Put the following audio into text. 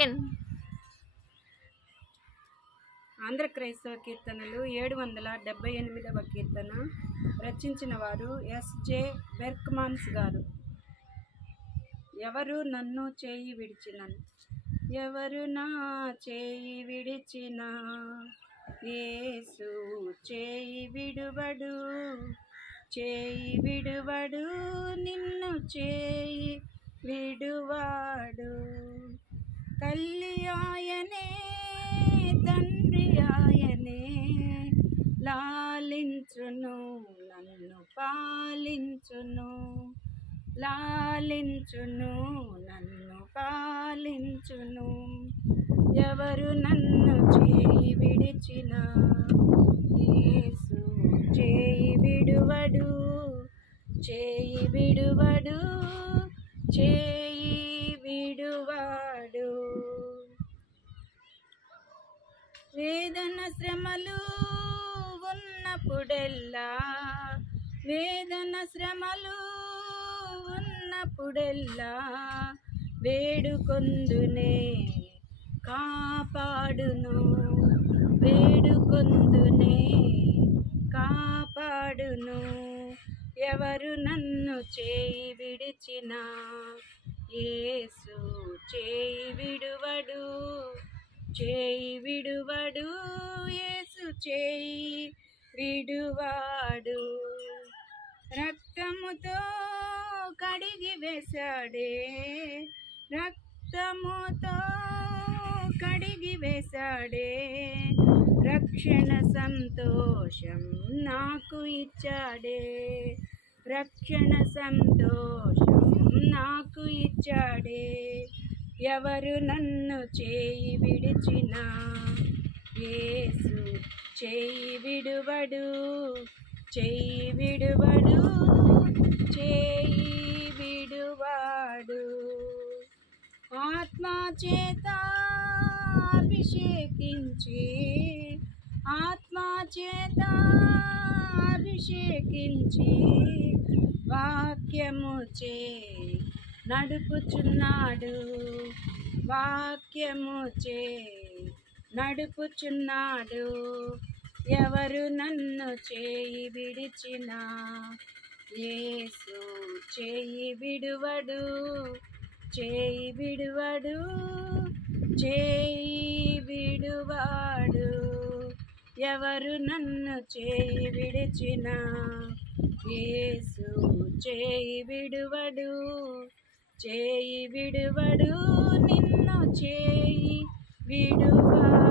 Chicken. Andhra క్రైస్తవ కీర్తనలు 778వ కీర్తన. రచించిన వారు ఎస్.జె. బెర్క్మాన్స్ గారు. ఎవరు నన్ను చేయి విడిచినను, ఎవరు నా చేయి విడిచిన, యేసు చేయి విడువడు, చేయి విడువడు, నిన్ను చేయి విడువాడు. తల్లి ఆయనే, తండ్రి ఆయనే, లాలించును నన్ను పాలించును, లాలించును నన్ను పాలించును. ఎవరు నన్ను చేయి విడిచిన, యేసు చేయి విడువడు, చేయి విడువడు, చేయి విడువాడు. వేదన శ్రమలు ఉన్నప్పుడెల్లా, వేదన శ్రమలు ఉన్నప్పుడెల్లా, వేడుకొందునే కాపాడును, వేడుకొందునే కాపాడును. ఎవరు నన్ను చేయి విడిచిన, యేసు చేయి విడువడు, చేయి విడువడు, యేసు చేయి విడువాడు. రక్తముతో కడిగి వేశాడే, రక్తముతో కడిగి వేశాడే, రక్షణ సంతోషం నాకు ఇచ్చాడే, రక్షణ సంతోషం నాకు ఇచ్చాడే. ఎవరు నన్ను చేయి విడిచిన, యేసు చేయి విడువడు, చేయి విడువడు, చేయి విడువాడు. ఆత్మ చేత అభిషేకించి, ఆత్మ చేత అభిషేకించి, వాక్యము చే నడుపుచున్నాడు, వాక్యము చే నడుపుచున్నాడు. ఎవరు నన్ను చేయి విడిచిన, యేసు చేయి విడువడు, చేయి విడువడు, చేయి విడువాడు. ఎవరు నన్ను చేయి విడిచిన, యేసు చేయి విడువడు, చేయి విడువడు, నిన్ను చేయి విడువాడు.